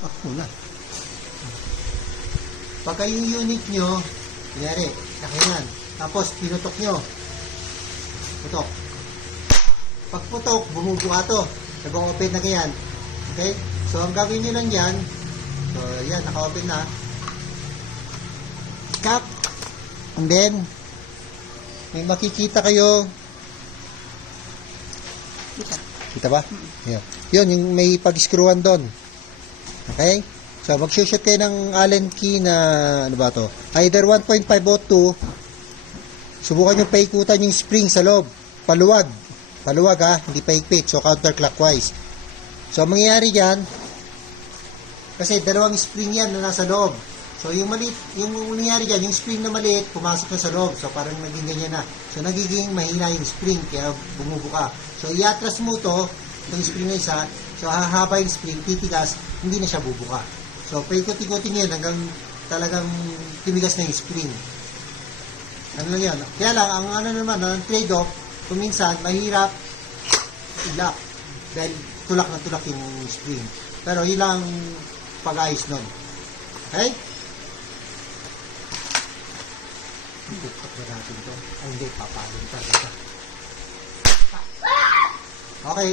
Off muna. Pagka yung unit nyo, kunyari, nakahingan. Tapos, pinutok nyo. Putok. Pag putok, bumubuka to. Nag-open na ganyan. Okay? So, ang gagawin nyo lang yan, so, yan, naka-open na. Cap. And then, may makikita kayo. Kita ba? Yeah. Yun, yung may pag-screwan doon. Okay? So, mag-shoot kayo ng Allen key na, ano ba to? Either 1.5 o 2. Subukan yung paikutan yung spring sa loob. Paluwag. Paluwag ha, hindi paikpit. So, counterclockwise. So, ang mangyayari dyan, kasi dalawang spring yan na nasa loob. So, yung maliit, yung nangyayari dyan, yung spring na maliit, pumasok na sa loob. So, parang naging ganyan na. So, nagiging mahina yung spring, kaya bumubuka. So, iatras mo to, itong spring na isa. So, hahaba yung spring, titigas, hindi na siya bubuka. So, paikot-ikotin yun hanggang talagang tumigas na yung spring. Ano lang yan. Kaya lang, ang ano naman, ang trade-off, kung minsan, mahirap i-lock. Dahil tulak na tulak yung spring. Pero, yun lang pag-ayos nun. Okay? Bukot na natin ito. Ay, hindi, papalin pa. Okay.